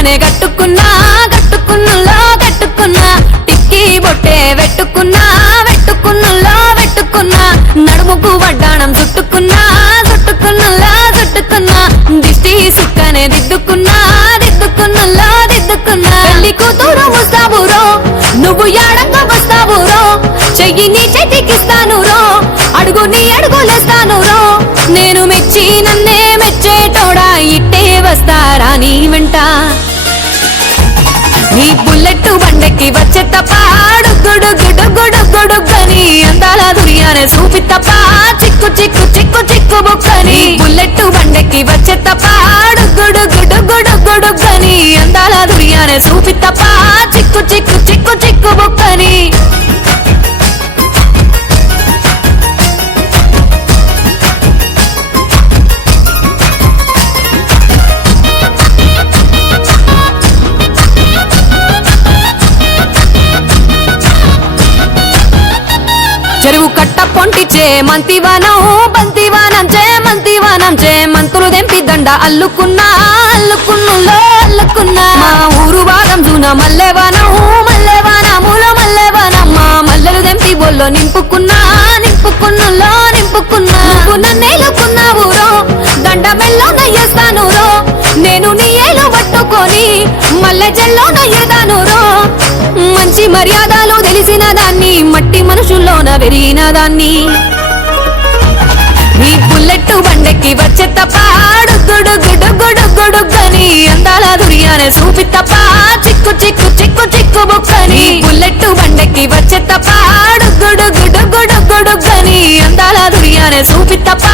సుక్కనే కట్టుకున్నా కట్టుకున్నులో కట్టుకున్నా టిక్కీ బొట్టే వెట్టుకున్నా వెట్టుకున్నులో వెట్టుకున్నా నడుముకు వడ్డాణం చుట్టుకున్నా చుట్టుకున్నులో చుట్టుకున్నా దిష్టి సుక్కనే దిద్దుకున్నా దిద్దుకున్నులో దిద్దుకున్నా పెళ్లి కూతురు ముస్తాబురో నువ్వు యాడంగా వస్తావురో చెయ్యి నీ చేతికిస్తాను రో అడుగు నీ అడుగులేస్తాను రో నేను మెచ్చి నన్నే మెచ్చేటోడా ఇట్టే వస్తారా నీ వెంట నీ బుల్లెట్ బండెక్కి వచ్చే తప్ప గుడుగుడుగుడుగుడుగని అందాల దునియానే చూపి తప్ప చిక్కు చిక్కు చిక్కు చిక్కు బుక్కని బుల్లెట్ బండెక్కి వచ్చే తప్ప గుడుగుడుగుడుగుడుగని అందాల దునియానే చూపి తప్ప చిక్కు చిక్కు చిక్కు చిక్కు బుక్కని చెరువు కట్ట పొంటిచే మంతివానం బంతివానం చే మంతివానం చే మంతులు దెంపి దండ అల్లుకున్నా అల్లుకున్నులో అల్లుకున్నా మా ఊరు భాగం జూన మల్లెవానం మల్లెవానములో మల్లెవానమ్మ మల్లెలు దెంపి బొల్లో నింపుకున్నా నింపుకున్నులో నింపుకున్నా నువ్వు నన్నేలుకున్నావు రో దండ మెల్లో నయ్యేస్తాను రో నేను నీ ఏలు పట్టుకొని మల్లె జల్లో నయ్యేదాను రో మంచి మర్యాదలు తెలిసిన దాన్ని మట్టి మనుషుల్లోన పెరిగిన దాన్ని నీ బుల్లెట్ బండెక్కి వచ్చే తప్ప గుడుగుడుగుడుగుడుగని అందాల దునియానే చూపి తప్ప చిక్కు చిక్కు చిక్కు చిక్కు బుక్కని బుల్లెట్ బండెక్కి వచ్చే తప్ప గుడుగుడుగుడుగుడుగని అందాల దునియానే చూపి తప్ప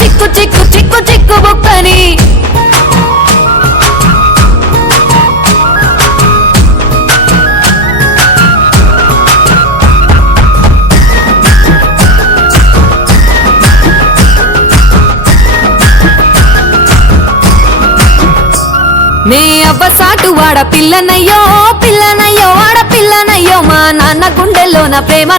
చిక్కు చిక్కు చిక్కు చిక్కు బుక్కని నే అవ్వసాటు వాడ పిల్లనయ్యో పిల్లనయ్యో వాడ పిల్లనయ్యో మా నాన్న గుండెల్లో నా ప్రేమ